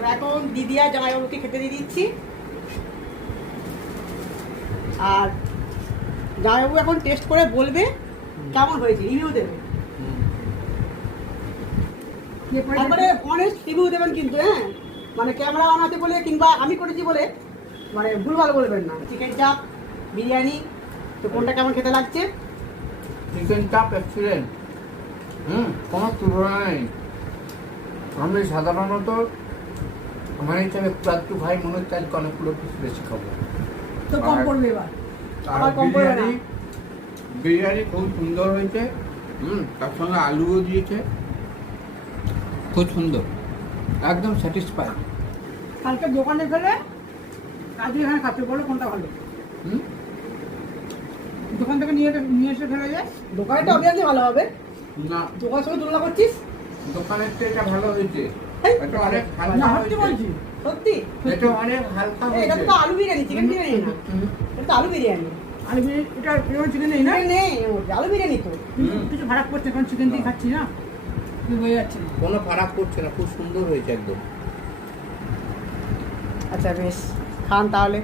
তো এখন দিদি আর জামাইবাবুকে খেতে দিয়ে দিচ্ছি। আর জামাইবাবু এখন টেস্ট করে বলবে কেমন হয়েছে, রিভিউ দেবে। তারপরে অনেস্ট রিভিউ দেবেন কিন্তু, হ্যাঁ, মানে ক্যামেরা অন আছে বলে কিংবা আমি করেছি বলে মানে ভুলভাল বলবেন না। চিকেন চাপ, বিরিয়ানি, তো কোনটা কেমন খেতে লাগছে? চিকেন চাপ এক্সিলেন্ট, কোনো তুলনা নেই। আমি সাধারণত আমার হিসাবে একটু ভাই মনে হচ্ছে আজকে অনেকগুলো পিস বেশি খাবো। তো কম পড়বে এবার। আর আবার কম পড়বে না। বিরিয়ানি খুব সুন্দর হয়েছে। তার সঙ্গে আলুও দিয়েছে, খুব সুন্দর, একদম স্যাটিসফাইড। কালকে দোকানে গেলে আজ এখানে খাচ্ছে, বলো কোনটা ভালো? দোকান থেকে নিয়ে এসে ফেলে যায়। দোকানটা অবভিয়াসলি ভালো হবে না, দোকানের সঙ্গে তুলনা করছিস? দোকানের থেকে এটা ভালো হয়েছে। এই, এটা অনেক না হালকা সত্যি বলছি, হয়েছে। সত্যি। এটা অনেক হালকা এটা হয়েছে। তো আলু বিরিয়ানি, চিকেন বিরিয়ানি না, এটা তো আলু বিরিয়ানি। আলু বিরিয়ানি এটা চিকেন নেই না, চিকেন নেই, আলু বিরিয়ানি তো। কিছু ফারাক করছে কারণ চিকেন দিয়ে খাচ্ছি না, হয়ে যাচ্ছে। কোনো ফারাক করছে না, খুব সুন্দর হয়েছে একদম। আচ্ছা বেশ, খান তাহলে।